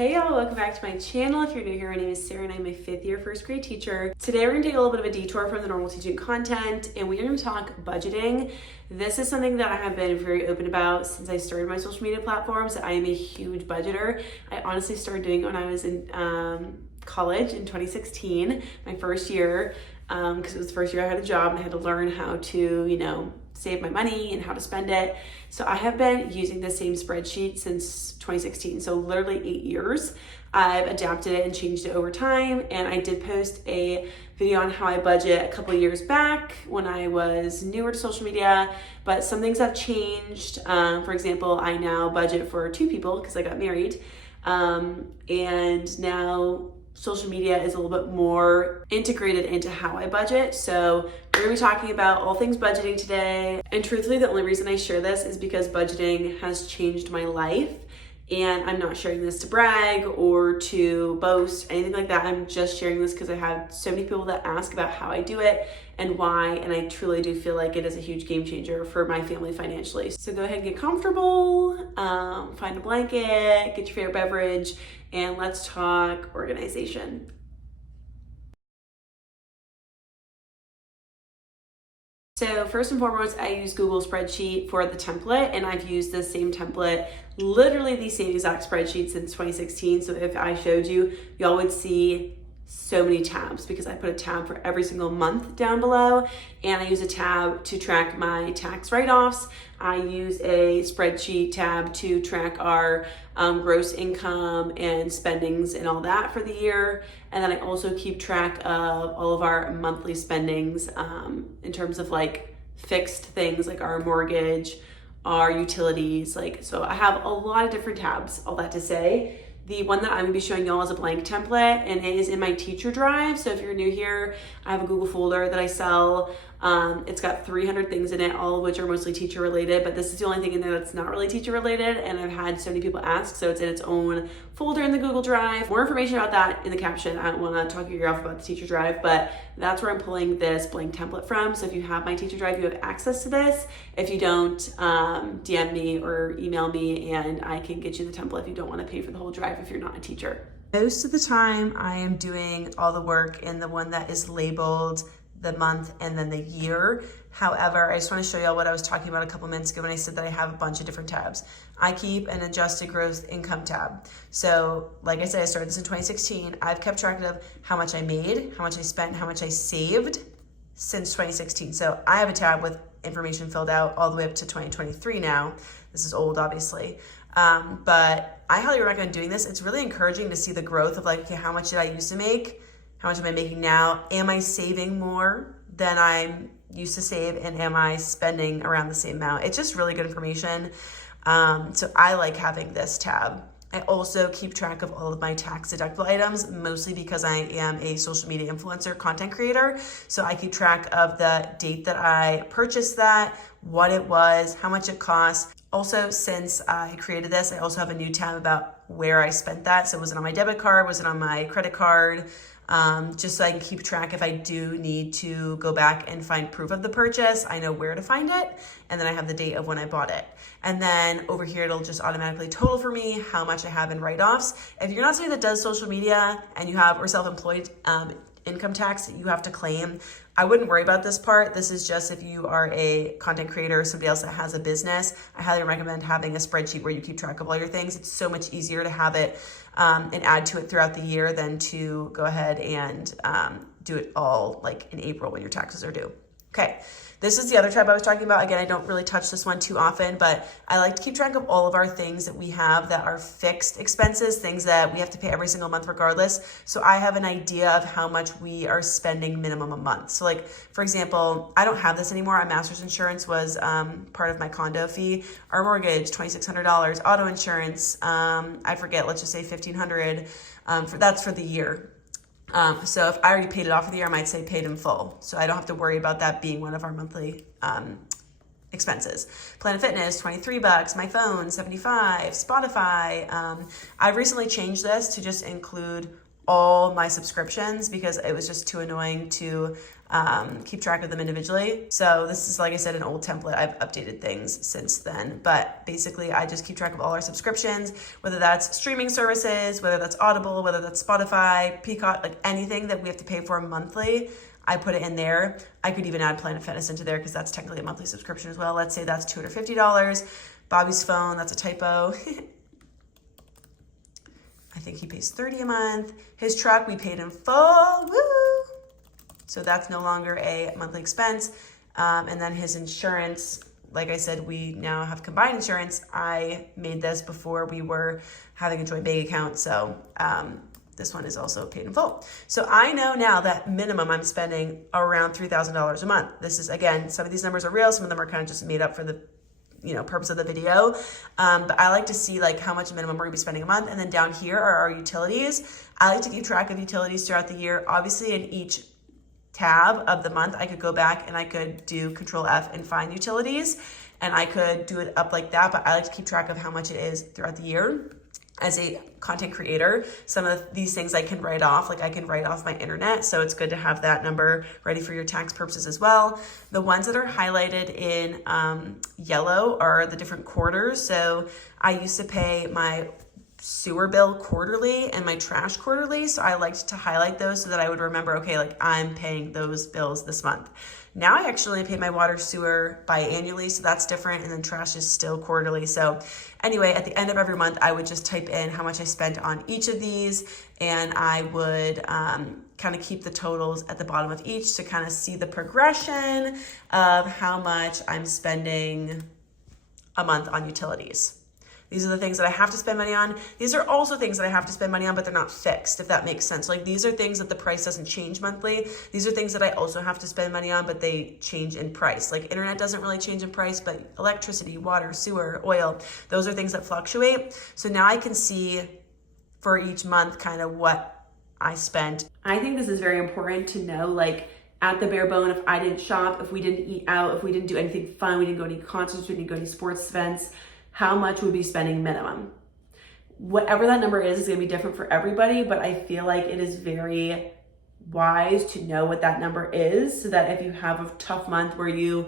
Hey y'all, welcome back to my channel. If you're new here, my name is Sarah and I'm a 5th year first grade teacher. Today we're gonna take a little bit of a detour from the normal teaching content and we're gonna talk budgeting. This is something that I have been very open about since I started my social media platforms. I am a huge budgeter. I honestly started doing it when I was in college in 2016, my first year, because it was the first year I had a job and I had to learn how to, save my money and how to spend it. So I have been using the same spreadsheet since 2016, so literally 8 years. I've adapted it and changed it over time, and I did post a video on how I budget a couple years back when I was newer to social media, but some things have changed. For example, I now budget for 2 people because I got married, and now social media is a little bit more integrated into how I budget. So we're gonna be talking about all things budgeting today. And truthfully, the only reason I share this is because budgeting has changed my life. And I'm not sharing this to brag or to boast, anything like that. I'm just sharing this because I have so many people that ask about how I do it and why, and I truly do feel like it is a huge game changer for my family financially. So go ahead and get comfortable, find a blanket, get your favorite beverage, and let's talk organization. So first and foremost, I use Google Spreadsheet for the template, and I've used the same template, literally the same exact spreadsheet since 2016. So if I showed you, y'all would see so many tabs because I put a tab for every single month down below, and I use a tab to track my tax write-offs. I use a spreadsheet tab to track our gross income and spendings and all that for the year. And then I also keep track of all of our monthly spendings in terms of like fixed things like our mortgage, our utilities. So I have a lot of different tabs, all that to say. The one that I'm gonna be showing y'all is a blank template, and it is in my teacher drive. So if you're new here, I have a Google folder that I sell. It's got 300 things in it, all of which are mostly teacher related, but this is the only thing in there that's not really teacher related, and I've had so many people ask, so it's in its own folder in the Google Drive. More information about that in the caption. I don't wanna talk your ear off about the teacher drive, but that's where I'm pulling this blank template from. So if you have my teacher drive, you have access to this. If you don't, DM me or email me and I can get you the template if you don't wanna pay for the whole drive if you're not a teacher. Most of the time I am doing all the work in the one that is labeled the month and then the year. However, I just want to show y'all what I was talking about a couple minutes ago when I said that I have a bunch of different tabs. I keep an adjusted gross income tab. So like I said, I started this in 2016. I've kept track of how much I made, how much I spent, how much I saved since 2016. So I have a tab with information filled out all the way up to 2023 now. This is old, obviously. But I highly recommend doing this. It's really encouraging to see the growth of like, okay, how much did I used to make? How much am I making now? Am I saving more than I'm used to save? And am I spending around the same amount? It's just really good information. So I like having this tab. I also keep track of all of my tax deductible items, mostly because I am a social media influencer content creator. So I keep track of the date that I purchased that, what it was, how much it cost. Also, since I created this, I also have a new tab about where I spent that. So was it on my debit card? Was it on my credit card? Just so I can keep track if I do need to go back and find proof of the purchase, I know where to find it, and then I have the date of when I bought it. And then over here, it'll just automatically total for me how much I have in write-offs. If you're not somebody that does social media and you have, or self-employed income tax that you have to claim, I wouldn't worry about this part. This is just if you are a content creator or somebody else that has a business. I highly recommend having a spreadsheet where you keep track of all your things. It's so much easier to have it and add to it throughout the year than to go ahead and do it all like in April when your taxes are due. Okay, this is the other tab I was talking about. Again, I don't really touch this one too often, but I like to keep track of all of our things that we have that are fixed expenses, things that we have to pay every single month regardless. So I have an idea of how much we are spending minimum a month. So like, for example, I don't have this anymore. Our master's insurance was part of my condo fee. Our mortgage, $2,600. Auto insurance, I forget, let's just say $1,500. That's for the year. So if I already paid it off for the year, I might say paid in full. So I don't have to worry about that being one of our monthly expenses. Planet Fitness, $23. My phone, $75. Spotify. I've recently changed this to just include all my subscriptions because it was just too annoying to keep track of them individually. So this is, like I said, an old template. I've updated things since then, but basically I just keep track of all our subscriptions, whether that's streaming services, whether that's Audible, whether that's Spotify, Peacock, like anything that we have to pay for monthly, I put it in there. I could even add Planet Fitness into there because that's technically a monthly subscription as well. Let's say that's $250. Bobby's phone, that's a typo. I think he pays $30 a month. His truck, we paid in full, woo! So that's no longer a monthly expense. And then his insurance, like I said, we now have combined insurance. I made this before we were having a joint bank account. So this one is also paid in full. So I know now that minimum I'm spending around $3,000 a month. This is, again, some of these numbers are real. Some of them are kind of just made up for the purpose of the video. But I like to see like how much minimum we're gonna be spending a month. And then down here are our utilities. I like to keep track of utilities throughout the year. Obviously in each tab of the month, I could go back and I could do Control F and find utilities, and I could do it up like that. But I like to keep track of how much it is throughout the year. As a content creator, some of these things I can write off, like I can write off my internet. So it's good to have that number ready for your tax purposes as well. The ones that are highlighted in yellow are the different quarters. So I used to pay my sewer bill quarterly and my trash quarterly. So I liked to highlight those so that I would remember, okay, like I'm paying those bills this month. Now I actually pay my water sewer biannually, so that's different, and then trash is still quarterly. So anyway, at the end of every month, I would just type in how much I spent on each of these, and I would kind of keep the totals at the bottom of each to kind of see the progression of how much I'm spending a month on utilities. These are the things that I have to spend money on. These are also things that I have to spend money on, but they're not fixed, if that makes sense. Like these are things that the price doesn't change monthly. These are things that I also have to spend money on, but they change in price. Like internet doesn't really change in price, but electricity, water, sewer, oil, those are things that fluctuate. So now I can see for each month kind of what I spent. I think this is very important to know, like at the bare bone, if I didn't shop, if we didn't eat out, if we didn't do anything fun, we didn't go to any concerts, we didn't go to any sports events, how much would be spending minimum? Whatever that number is gonna be different for everybody, but I feel like it is very wise to know what that number is so that if you have a tough month where you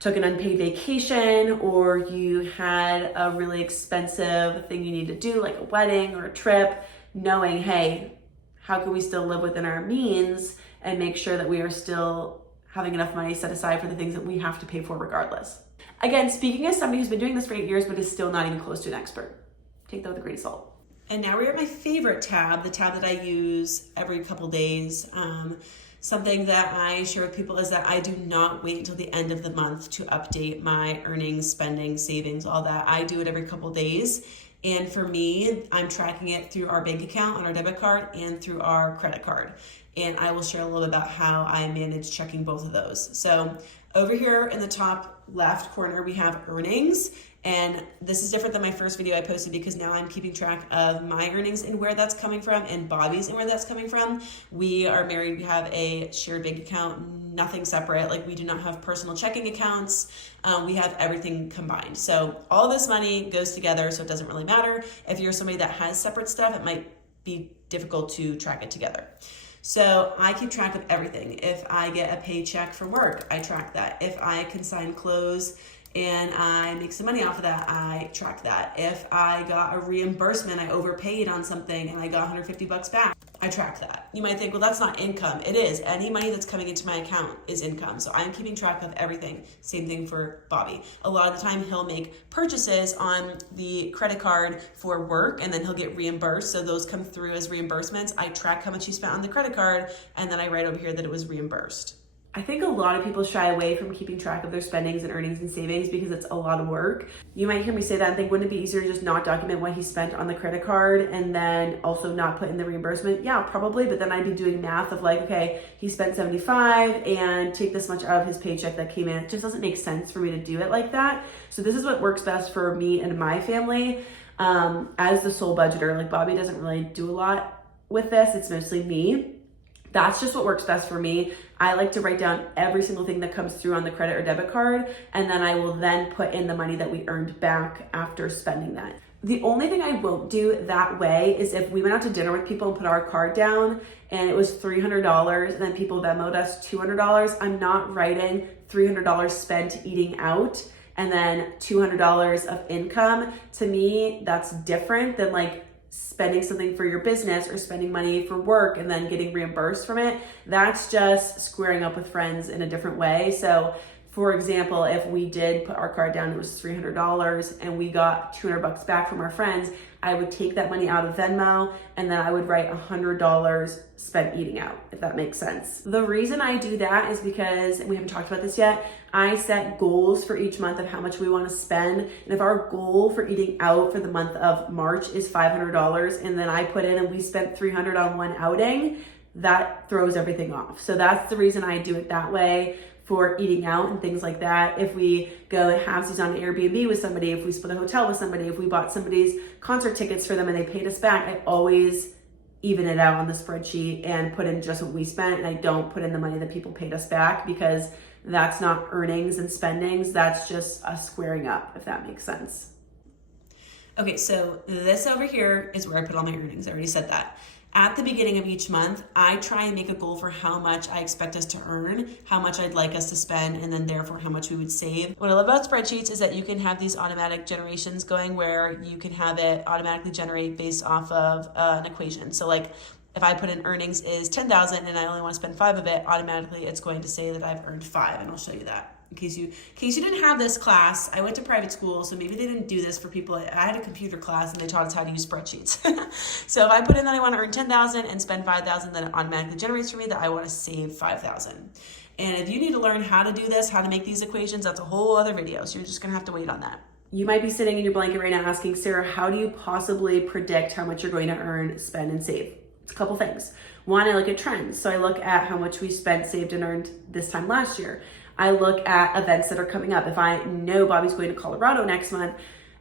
took an unpaid vacation or you had a really expensive thing you need to do, like a wedding or a trip, knowing, hey, how can we still live within our means and make sure that we are still having enough money set aside for the things that we have to pay for regardless. Again, speaking as somebody who's been doing this for 8 years, but is still not even close to an expert. Take that with a grain of salt. And now we're at my favorite tab, the tab that I use every couple days. Something that I share with people is that I do not wait until the end of the month to update my earnings, spending, savings, all that. I do it every couple days. And for me, I'm tracking it through our bank account on our debit card and through our credit card. And I will share a little bit about how I manage checking both of those. So over here in the top left corner, we have earnings. And this is different than my first video I posted because now I'm keeping track of my earnings and where that's coming from and Bobby's and where that's coming from. We are married, we have a shared bank account, nothing separate. Like we do not have personal checking accounts. We have everything combined. So all this money goes together, so it doesn't really matter. If you're somebody that has separate stuff, it might be difficult to track it together. So I keep track of everything. If I get a paycheck from work, I track that. If I consign clothes and I make some money off of that, I track that. If I got a reimbursement, I overpaid on something and I got $150 back, I track that. You might think, well, that's not income. It is. Any money that's coming into my account is income. So I'm keeping track of everything. Same thing for Bobby. A lot of the time he'll make purchases on the credit card for work and then he'll get reimbursed. So those come through as reimbursements. I track how much he spent on the credit card and then I write over here that it was reimbursed. I think a lot of people shy away from keeping track of their spendings and earnings and savings because it's a lot of work. You might hear me say that and think, wouldn't it be easier to just not document what he spent on the credit card and then also not put in the reimbursement? Yeah, probably, but then I'd be doing math of like, okay, he spent 75 and take this much out of his paycheck that came in. It just doesn't make sense for me to do it like that. So this is what works best for me and my family. As the sole budgeter, like Bobby doesn't really do a lot with this. It's mostly me. That's just what works best for me. I like to write down every single thing that comes through on the credit or debit card, and then I will then put in the money that we earned back after spending that. The only thing I won't do that way is if we went out to dinner with people and put our card down and it was $300 and then people Venmo'd us $200, I'm not writing $300 spent eating out and then $200 of income. To me, that's different than like spending something for your business or spending money for work and then getting reimbursed from it. That's just squaring up with friends in a different way. So for example, if we did put our card down, it was $300 and we got $200 back from our friends, I would take that money out of Venmo and then I would write $100 spent eating out, if that makes sense. The reason I do that is because, and we haven't talked about this yet, I set goals for each month of how much we want to spend. And if our goal for eating out for the month of March is $500 and then I put in and we spent $300 on one outing, that throws everything off. So that's the reason I do it that way for eating out and things like that. If we go and halvesies on an Airbnb with somebody, if we split a hotel with somebody, if we bought somebody's concert tickets for them and they paid us back, I always even it out on the spreadsheet and put in just what we spent, and I don't put in the money that people paid us back because that's not earnings and spendings, that's just us squaring up, if that makes sense. Okay, so this over here is where I put all my earnings. I already said that. At the beginning of each month, I try and make a goal for how much I expect us to earn, how much I'd like us to spend, and then therefore how much we would save. What I love about spreadsheets is that you can have these automatic generations going where you can have it automatically generate based off of an equation. So like if I put in earnings is 10,000 and I only want to spend 5 of it, automatically it's going to say that I've earned 5, and I'll show you that. In case you didn't have this class, I went to private school, so maybe they didn't do this for people. I had a computer class and they taught us how to use spreadsheets. So if I put in that I want to earn 10,000 and spend 5,000, then it automatically generates for me that I want to save 5,000. And if you need to learn how to do this, how to make these equations, that's a whole other video. So you're just going to have to wait on that. You might be sitting in your blanket right now asking, Sarah, how do you possibly predict how much you're going to earn, spend, and save? It's a couple things. One, I look at trends. So I look at how much we spent, saved, and earned this time last year. I look at events that are coming up. If I know Bobby's going to Colorado next month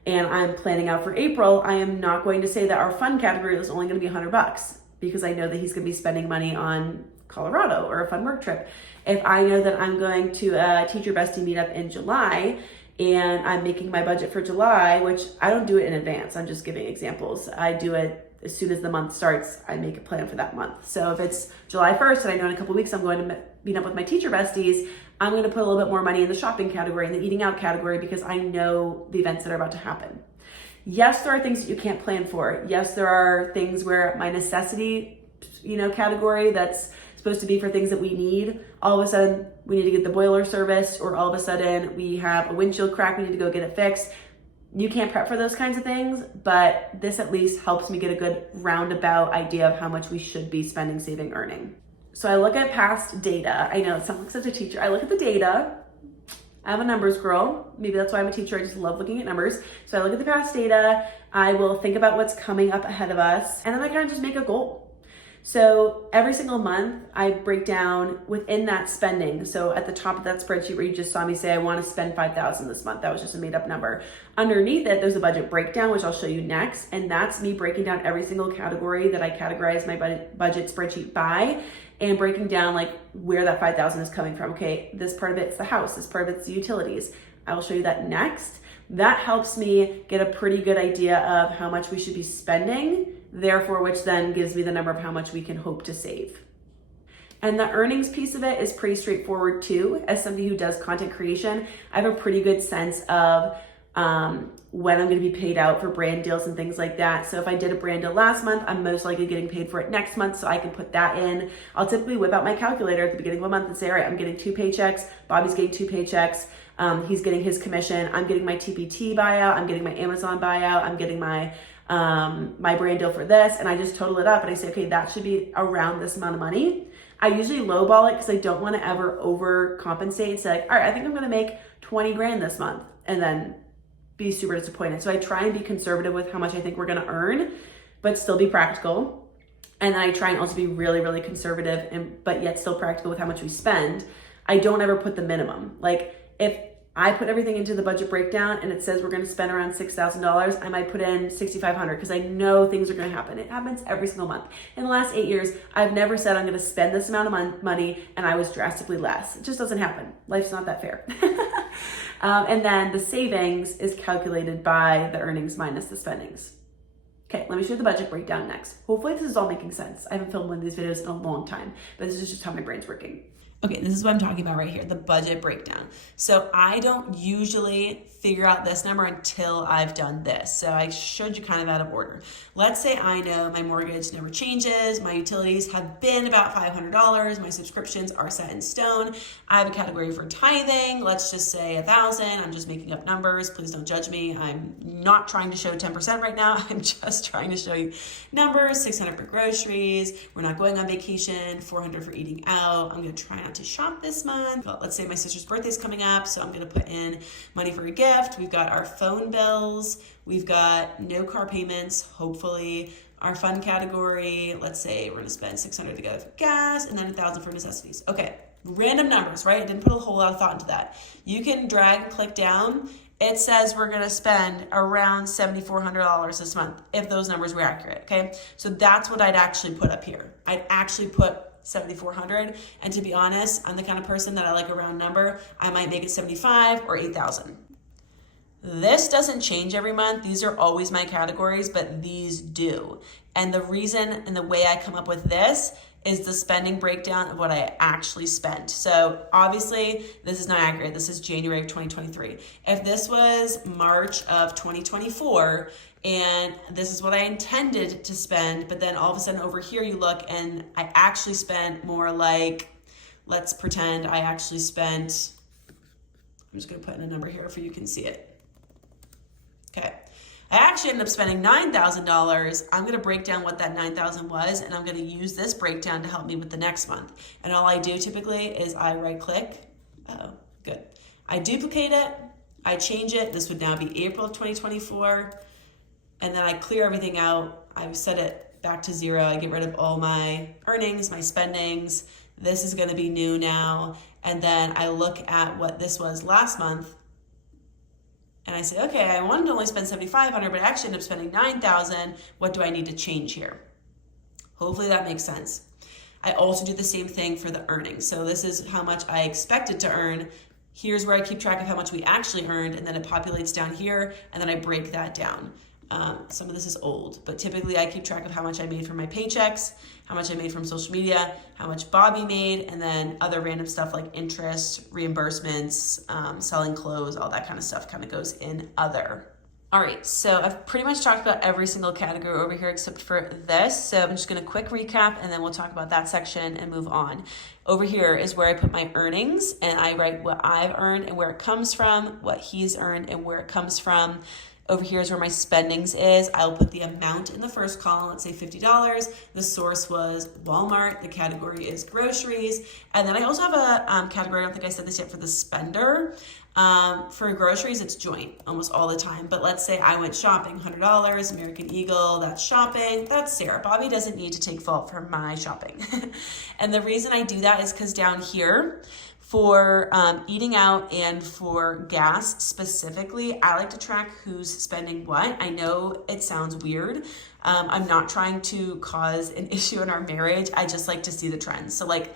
and I'm planning out for April, I am not going to say that our fun category is only going to be $100 because I know that he's going to be spending money on Colorado or a fun work trip. If I know that I'm going to a Teacher Bestie meetup in July and I'm making my budget for July, which I don't do it in advance, I'm just giving examples. I do it as soon as the month starts, I make a plan for that month. So if it's July 1st and I know in a couple of weeks I'm going to meet up with my teacher besties, I'm going to put a little bit more money in the shopping category and the eating out category because I know the events that are about to happen. Yes, there are things that you can't plan for. Yes, there are things where my necessity, category that's supposed to be for things that we need. All of a sudden, we need to get the boiler serviced, or all of a sudden we have a windshield crack, we need to go get it fixed. You can't prep for those kinds of things, but this at least helps me get a good roundabout idea of how much we should be spending, saving, earning. So I look at past data. I know it sounds like such a teacher. I look at the data. I'm a numbers girl. Maybe that's why I'm a teacher. I just love looking at numbers. So I look at the past data. I will think about what's coming up ahead of us. And then I kind of just make a goal. So every single month I break down within that spending. So at the top of that spreadsheet where you just saw me say, I want to spend 5,000 this month. That was just a made up number. Underneath it, there's a budget breakdown, which I'll show you next. And that's me breaking down every single category that I categorize my budget spreadsheet by, and breaking down like where that 5,000 is coming from. Okay, this part of it's the house, this part of it's the utilities. I will show you that next. That helps me get a pretty good idea of how much we should be spending, therefore, which then gives me the number of how much we can hope to save. And the earnings piece of it is pretty straightforward too. As somebody who does content creation, I have a pretty good sense of when I'm going to be paid out for brand deals and things like that. So if I did a brand deal last month, I'm most likely getting paid for it next month, so I can put that in. I'll typically whip out my calculator at the beginning of a month and say, all right, I'm getting 2 paychecks, Bobby's getting 2 paychecks, he's getting his commission, I'm getting my TPT buyout, I'm getting my Amazon buyout, I'm getting my brand deal for this, and I just total it up and I say, okay, that should be around this amount of money. I usually lowball it because I don't want to ever overcompensate and say like, all right, I think I'm going to make 20 grand this month, and then be super disappointed. So I try and be conservative with how much I think we're going to earn, but still be practical. And then I try and also be really, really conservative, but yet still practical with how much we spend. I don't ever put the minimum. Like if I put everything into the budget breakdown and it says we're going to spend around $6,000, I might put in $6,500 because I know things are going to happen. It happens every single month. In the last 8 years, I've never said I'm going to spend this amount of money and I was drastically less. It just doesn't happen. Life's not that fair. And then the savings is calculated by the earnings minus the spendings. Okay, let me show you the budget breakdown next. Hopefully this is all making sense. I haven't filmed one of these videos in a long time, but this is just how my brain's working. Okay, this is what I'm talking about right here, the budget breakdown. So I don't usually figure out this number until I've done this. So I showed you kind of out of order. Let's say I know my mortgage never changes, my utilities have been about $500, my subscriptions are set in stone. I have a category for tithing, let's just say 1,000. I'm just making up numbers, please don't judge me. I'm not trying to show 10% right now. I'm just trying to show you numbers. 600 for groceries, we're not going on vacation, 400 for eating out. I'm gonna try not to shop this month. But let's say my sister's birthday is coming up, so I'm gonna put in money for a gift. We've got our phone bills, we've got no car payments, hopefully. Our fun category, let's say we're gonna spend 600 together for gas and then 1,000 for necessities. Okay, random numbers, right? I didn't put a whole lot of thought into that. You can drag and click down. It says we're gonna spend around $7,400 this month if those numbers were accurate, okay? So that's what I'd actually put up here. I'd actually put 7,400, and to be honest, I'm the kind of person that I like a round number. I might make it 75 or 8,000. This doesn't change every month. These are always my categories, but these do. And the reason and the way I come up with this is the spending breakdown of what I actually spent. So obviously this is not accurate. This is January of 2023. If this was March of 2024 and this is what I intended to spend, but then all of a sudden over here you look and I actually spent more like, let's pretend I actually spent, I'm just gonna put in a number here for you can see it. Okay, I actually ended up spending $9,000. I'm gonna break down what that $9,000 was, and I'm gonna use this breakdown to help me with the next month. And all I do typically is I right click, good. I duplicate it, I change it. This would now be April of 2024. And then I clear everything out. I set it back to 0. I get rid of all my earnings, my spendings. This is gonna be new now. And then I look at what this was last month, and I say, okay, I wanted to only spend $7,500, but I actually ended up spending $9,000. What do I need to change here? Hopefully that makes sense. I also do the same thing for the earnings. So this is how much I expected to earn. Here's where I keep track of how much we actually earned, and then it populates down here, and then I break that down. Some of this is old, but typically I keep track of how much I made from my paychecks, how much I made from social media, how much Bobby made, and then other random stuff like interest, reimbursements, selling clothes, all that kind of stuff kind of goes in other. All right, so I've pretty much talked about every single category over here except for this. So I'm just gonna quick recap and then we'll talk about that section and move on. Over here is where I put my earnings and I write what I've earned and where it comes from, what he's earned and where it comes from. Over here is where my spendings is. I'll put the amount in the first column, let's say $50. The source was Walmart. The category is groceries. And then I also have a category, I don't think I said this yet, for the spender. For groceries, it's joint almost all the time. But let's say I went shopping, $100, American Eagle, that's shopping. That's Sarah. Bobby doesn't need to take fault for my shopping. And the reason I do that is because down here, for eating out and for gas specifically, I like to track who's spending what. I know it sounds weird. I'm not trying to cause an issue in our marriage. I just like to see the trends. So like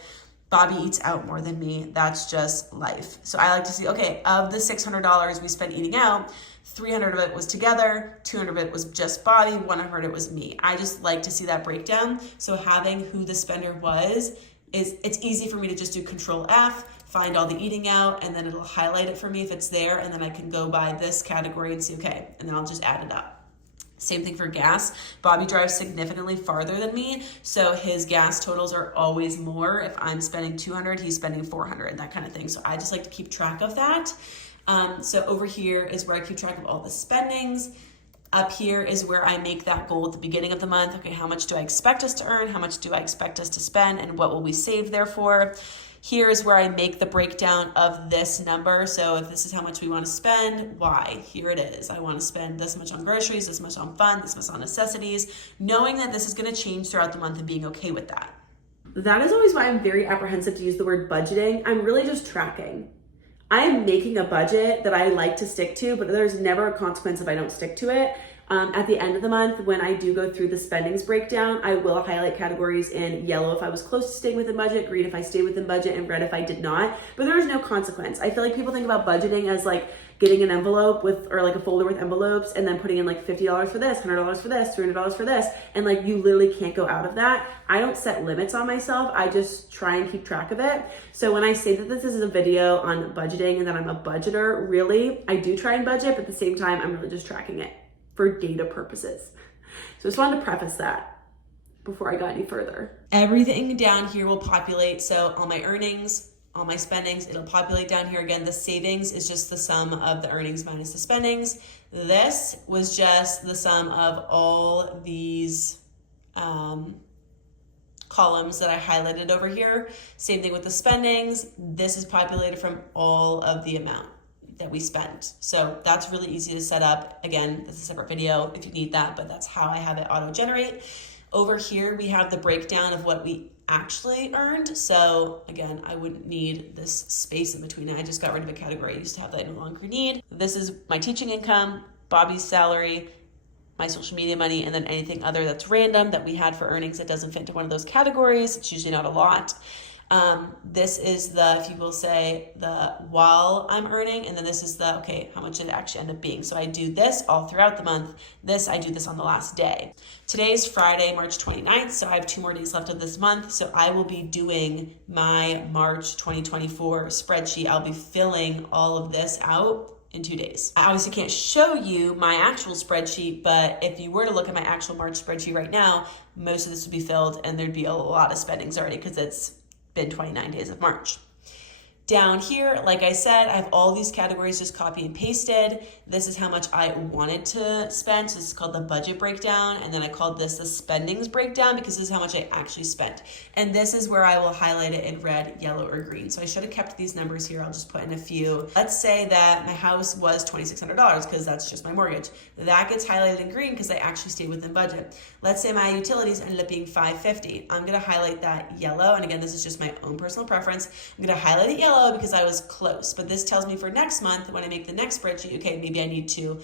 Bobby eats out more than me. That's just life. So I like to see, okay, of the $600 we spent eating out, 300 of it was together, 200 of it was just Bobby, 100 of it was me. I just like to see that breakdown. So having who the spender was, it's easy for me to just do Control F, find all the eating out, and then it'll highlight it for me if it's there, and then I can go by this category and see, okay, and then I'll just add it up. Same thing for gas. Bobby drives significantly farther than me, so his gas totals are always more. If I'm spending 200, he's spending 400, that kind of thing. So I just like to keep track of that. So over here is where I keep track of all the spendings. Up here is where I make that goal at the beginning of the month. Okay, how much do I expect us to earn? How much do I expect us to spend? And what will we save there for? Here is where I make the breakdown of this number. So if this is how much we want to spend, why? Here it is. I want to spend this much on groceries, this much on fun, this much on necessities, knowing that this is going to change throughout the month and being okay with that. That is always why I'm very apprehensive to use the word budgeting. I'm really just tracking. I am making a budget that I like to stick to, but there's never a consequence if I don't stick to it. At the end of the month, when I do go through the spendings breakdown, I will highlight categories in yellow if I was close to staying within budget, green if I stayed within budget, and red if I did not. But there is no consequence. I feel like people think about budgeting as like getting an envelope with, or like a folder with envelopes and then putting in like $50 for this, $100 for this, $300 for this. And like you literally can't go out of that. I don't set limits on myself. I just try and keep track of it. So when I say that this is a video on budgeting and that I'm a budgeter, really, I do try and budget, but at the same time, I'm really just tracking it for data purposes. So just wanted to preface that before I got any further. Everything down here will populate. So all my earnings, all my spendings, it'll populate down here again. The savings is just the sum of the earnings minus the spendings. This was just the sum of all these columns that I highlighted over here. Same thing with the spendings. This is populated from all of the amount that we spent. So that's really easy to set up. Again, this is a separate video if you need that, but that's how I have it auto-generate. Over here, we have the breakdown of what we actually earned. So again, I wouldn't need this space in between. I just got rid of a category I used to have that I no longer need. This is my teaching income, Bobby's salary, my social media money, and then anything other that's random that we had for earnings that doesn't fit into one of those categories. It's usually not a lot. This is the, if you will say, the while I'm earning, and then this is the, okay, how much did it actually end up being? So I do this all throughout the month. I do this on the last day. Today is Friday, March 29th, so I have 2 more days left of this month. So I will be doing my March 2024 spreadsheet. I'll be filling all of this out in 2 days. I obviously can't show you my actual spreadsheet, but if you were to look at my actual March spreadsheet right now, most of this would be filled and there'd be a lot of spendings already because it's been 29 days of March. Down here, like I said, I have all these categories just copy and pasted. This is how much I wanted to spend. So this is called the budget breakdown. And then I called this the spendings breakdown because this is how much I actually spent. And this is where I will highlight it in red, yellow, or green. So I should have kept these numbers here. I'll just put in a few. Let's say that my house was $2,600 because that's just my mortgage. That gets highlighted in green because I actually stayed within budget. Let's say my utilities ended up being $550. I'm gonna highlight that yellow. And again, this is just my own personal preference. I'm gonna highlight it yellow because I was close, but this tells me for next month when I make the next spreadsheet, okay, maybe I need to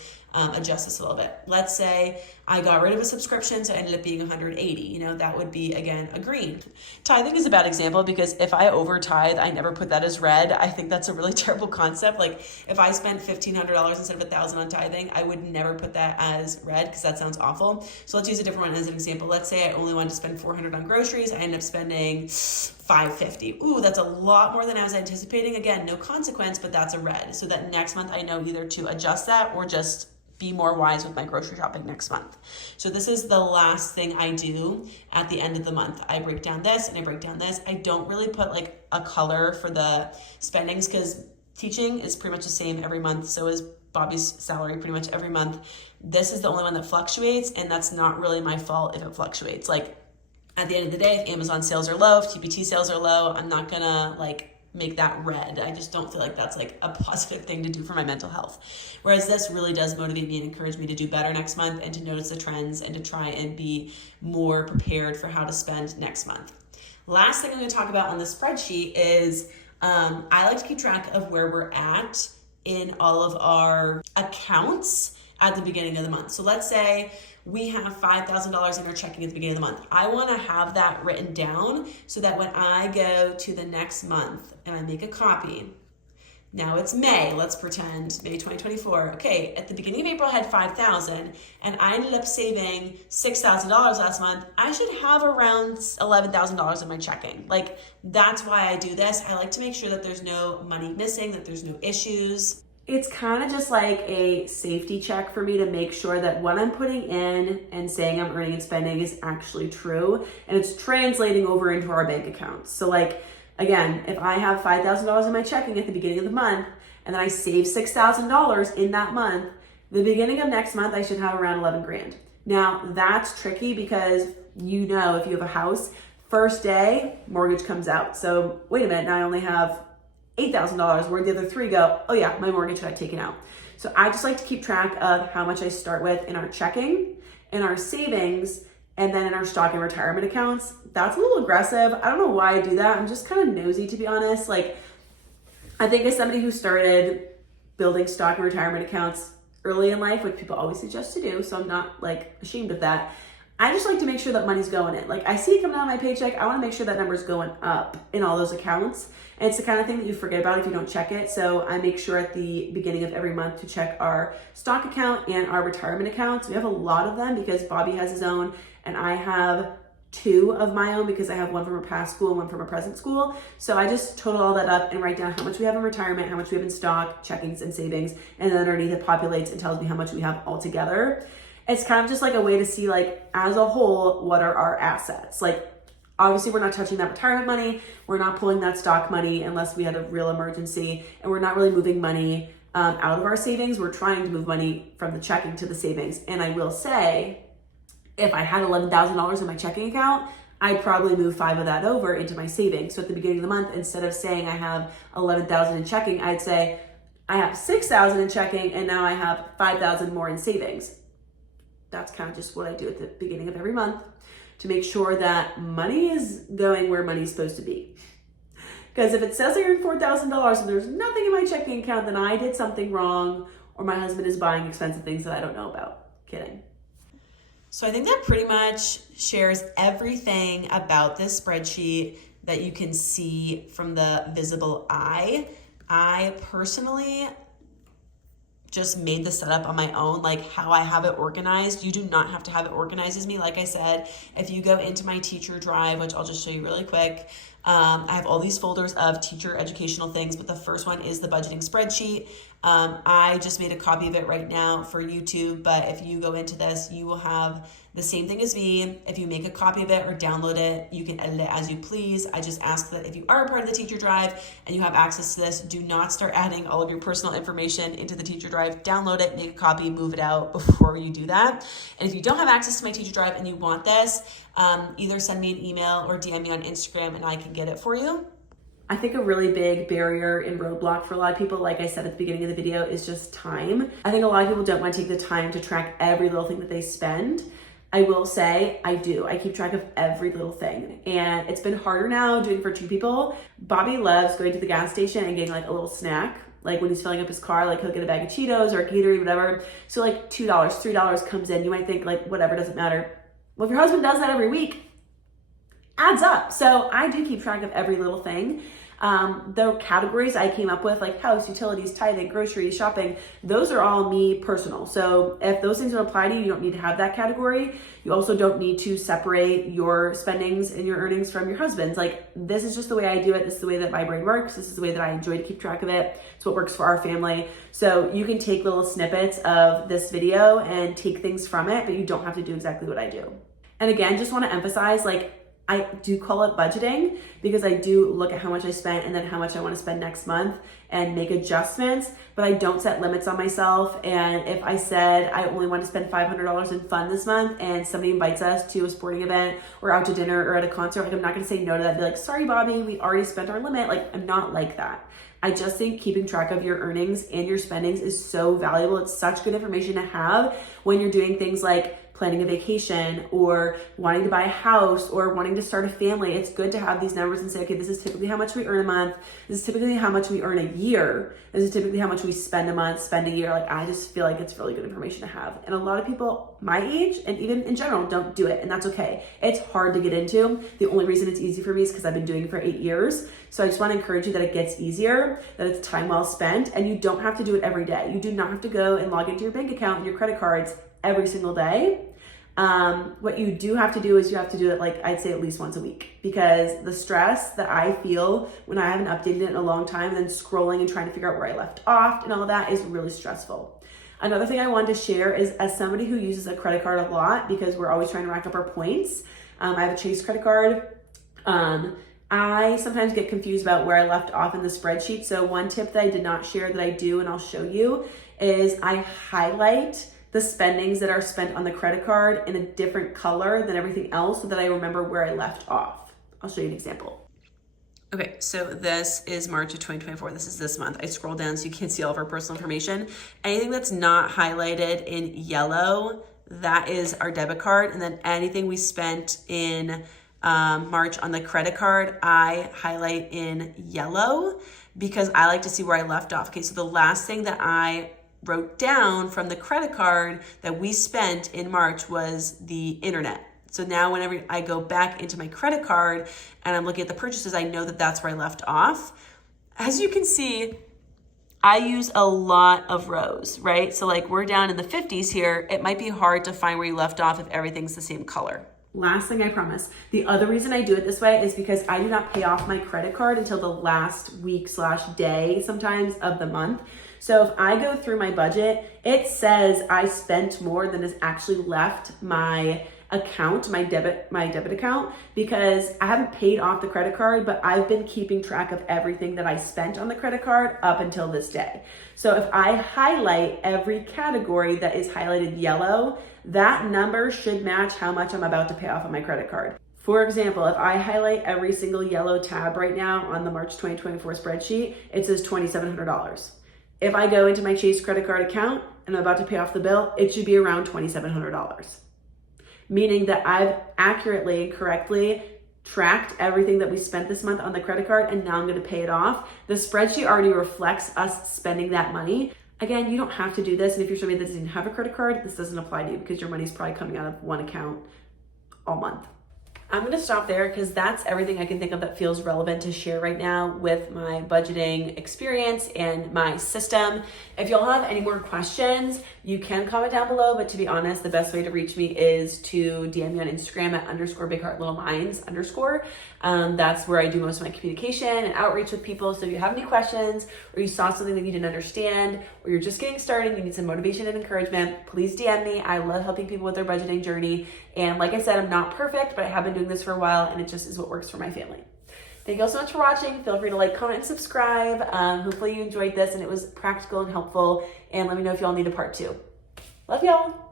adjust this a little bit. Let's say I got rid of a subscription, so it ended up being $180. That would be, again, a green. Tithing is a bad example because if I over tithe, I never put that as red. I think that's a really terrible concept. Like if I spent $1,500 instead of $1,000 on tithing, I would never put that as red because that sounds awful. So let's use a different one as an example. Let's say I only wanted to spend $400 on groceries. I end up spending $550. Ooh, that's a lot more than I was anticipating. Again, no consequence, but that's a red. So that next month I know either to adjust that or just be more wise with my grocery shopping next month. So this is the last thing I do at the end of the month. I break down this and I break down this. I don't really put like a color for the spendings because teaching is pretty much the same every month. So is Bobby's salary pretty much every month. This is the only one that fluctuates, and that's not really my fault if it fluctuates. Like at the end of the day, if Amazon sales are low, if TPT sales are low, I'm not gonna like make that red. I just don't feel like that's like a positive thing to do for my mental health. Whereas this really does motivate me and encourage me to do better next month and to notice the trends and to try and be more prepared for how to spend next month. Last thing I'm going to talk about on the spreadsheet is I like to keep track of where we're at in all of our accounts at the beginning of the month. So let's say we have $5,000 in our checking at the beginning of the month. I want to have that written down so that when I go to the next month and I make a copy, now it's May, let's pretend, May 2024. Okay, at the beginning of April I had $5,000 and I ended up saving $6,000 last month. I should have around $11,000 in my checking. Like, that's why I do this. I like to make sure that there's no money missing, that there's no issues. It's kind of just like a safety check for me to make sure that what I'm putting in and saying I'm earning and spending is actually true and it's translating over into our bank accounts. So like, again, if I have $5,000 in my checking at the beginning of the month and then I save $6,000 in that month, the beginning of next month I should have around 11 grand. Now that's tricky because if you have a house, first day mortgage comes out. So wait a minute, now I only have $8,000, where the other 3 go, oh yeah, my mortgage got taken out. So I just like to keep track of how much I start with in our checking, in our savings, and then in our stock and retirement accounts. That's a little aggressive. I don't know why I do that. I'm just kind of nosy, to be honest. Like, I think as somebody who started building stock and retirement accounts early in life, which people always suggest to do, so I'm not like ashamed of that. I just like to make sure that money's going in. Like I see it coming out of my paycheck, I want to make sure that number's going up in all those accounts. And it's the kind of thing that you forget about if you don't check it. So I make sure at the beginning of every month to check our stock account and our retirement accounts. We have a lot of them because Bobby has his own and I have 2 of my own because I have one from a past school and one from a present school. So I just total all that up and write down how much we have in retirement, how much we have in stock, checkings and savings, and then underneath it populates and tells me how much we have all together. It's kind of just like a way to see, like, as a whole, what are our assets? Like, obviously we're not touching that retirement money, we're not pulling that stock money unless we had a real emergency, and we're not really moving money out of our savings. We're trying to move money from the checking to the savings. And I will say, if I had $11,000 in my checking account, I'd probably move 5 of that over into my savings. So at the beginning of the month, instead of saying I have 11,000 in checking, I'd say I have 6,000 in checking and now I have 5,000 more in savings. That's kind of just what I do at the beginning of every month to make sure that money is going where money's supposed to be. Because if it says I earned $4,000 and there's nothing in my checking account, then I did something wrong or my husband is buying expensive things that I don't know about. Kidding. So I think that pretty much shares everything about this spreadsheet that you can see from the visible eye. I personally just made the setup on my own, like how I have it organized. You do not have to have it organized as me. Like I said, if you go into my teacher drive, which I'll just show you really quick, I have all these folders of teacher educational things, but the first one is the budgeting spreadsheet. I just made a copy of it right now for YouTube, but if you go into this, you will have the same thing as me. If you make a copy of it or download it, you can edit it as you please. I just ask that if you are a part of the teacher drive and you have access to this, do not start adding all of your personal information into the teacher drive. Download it, make a copy, move it out before you do that. And if you don't have access to my teacher drive and you want this, either send me an email or DM me on Instagram and I can get it for you. I think a really big barrier and roadblock for a lot of people, like I said at the beginning of the video, is just time. I think a lot of people don't want to take the time to track every little thing that they spend. I will say I do. I keep track of every little thing. And it's been harder now doing for 2 people. Bobby loves going to the gas station and getting like a little snack. Like when he's filling up his car, like he'll get a bag of Cheetos or a Gatorade, whatever. So like $2, $3 comes in. You might think like whatever, doesn't matter. Well, if your husband does that every week, adds up. So I do keep track of every little thing. The categories I came up with, like house, utilities, tithing, groceries, shopping, those are all me personal. So if those things don't apply to you, you don't need to have that category. You also don't need to separate your spendings and your earnings from your husband's. Like this is just the way I do it. This is the way that my brain works. This is the way that I enjoy to keep track of it. It's what works for our family. So you can take little snippets of this video and take things from it, but you don't have to do exactly what I do. And again, just want to emphasize, like, I do call it budgeting because I do look at how much I spent and then how much I want to spend next month and make adjustments, but I don't set limits on myself. And if I said I only want to spend $500 in fun this month and somebody invites us to a sporting event or out to dinner or at a concert, like I'm not going to say no to that and be like, sorry, Bobby, we already spent our limit. Like I'm not like that. I just think keeping track of your earnings and your spendings is so valuable. It's such good information to have when you're doing things like planning a vacation or wanting to buy a house or wanting to start a family. It's good to have these numbers and say, okay, this is typically how much we earn a month. This is typically how much we earn a year. This is typically how much we spend a month, spend a year. Like I just feel like it's really good information to have. And a lot of people my age and even in general don't do it. And that's okay. It's hard to get into. The only reason it's easy for me is because I've been doing it for 8 years. So I just want to encourage you that it gets easier, that it's time well spent, and you don't have to do it every day. You do not have to go and log into your bank account and your credit cards every single day. What you do have to do is you have to do it, like I'd say at least once a week, because the stress that I feel when I haven't updated it in a long time and then scrolling and trying to figure out where I left off and all of that is really stressful. Another thing I wanted to share is, as somebody who uses a credit card a lot because we're always trying to rack up our points, I have a Chase credit card. I sometimes get confused about where I left off in the spreadsheet. So one tip that I did not share that I do, and I'll show you, is I highlight the spendings that are spent on the credit card in a different color than everything else so that I remember where I left off. I'll show you an example. Okay, so this is March of 2024. This is this month. I scroll down so you can see all of our personal information. Anything that's not highlighted in yellow, that is our debit card. And then anything we spent in March on the credit card, I highlight in yellow because I like to see where I left off. Okay, so the last thing that I wrote down from the credit card that we spent in March was the internet. So now whenever I go back into my credit card and I'm looking at the purchases, I know that that's where I left off. As you can see, I use a lot of rows, right? So like we're down in the 50s here. It might be hard to find where you left off if everything's the same color. Last thing I promise. The other reason I do it this way is because I do not pay off my credit card until the last week/day sometimes of the month. So if I go through my budget, it says I spent more than is actually left my account, my debit account, because I haven't paid off the credit card, but I've been keeping track of everything that I spent on the credit card up until this day. So if I highlight every category that is highlighted yellow, that number should match how much I'm about to pay off on my credit card. For example, if I highlight every single yellow tab right now on the March 2024 spreadsheet, it says $2,700. If I go into my Chase credit card account and I'm about to pay off the bill, it should be around $2,700. Meaning that I've accurately and correctly tracked everything that we spent this month on the credit card, and now I'm going to pay it off. The spreadsheet already reflects us spending that money. Again, you don't have to do this, and if you're somebody that doesn't have a credit card, this doesn't apply to you because your money's probably coming out of one account all month. I'm going to stop there because that's everything I can think of that feels relevant to share right now with my budgeting experience and my system. If y'all have any more questions, you can comment down below, but to be honest, the best way to reach me is to DM me on Instagram at _BigHeartLittleMinds_. That's where I do most of my communication and outreach with people. So if you have any questions or you saw something that you didn't understand or you're just getting started, you need some motivation and encouragement, please DM me. I love helping people with their budgeting journey. And like I said, I'm not perfect, but I have been doing this for a while and it just is what works for my family. Thank you all so much for watching. Feel free to like, comment, and subscribe. Hopefully you enjoyed this and it was practical and helpful. And let me know if y'all need a part 2. Love y'all.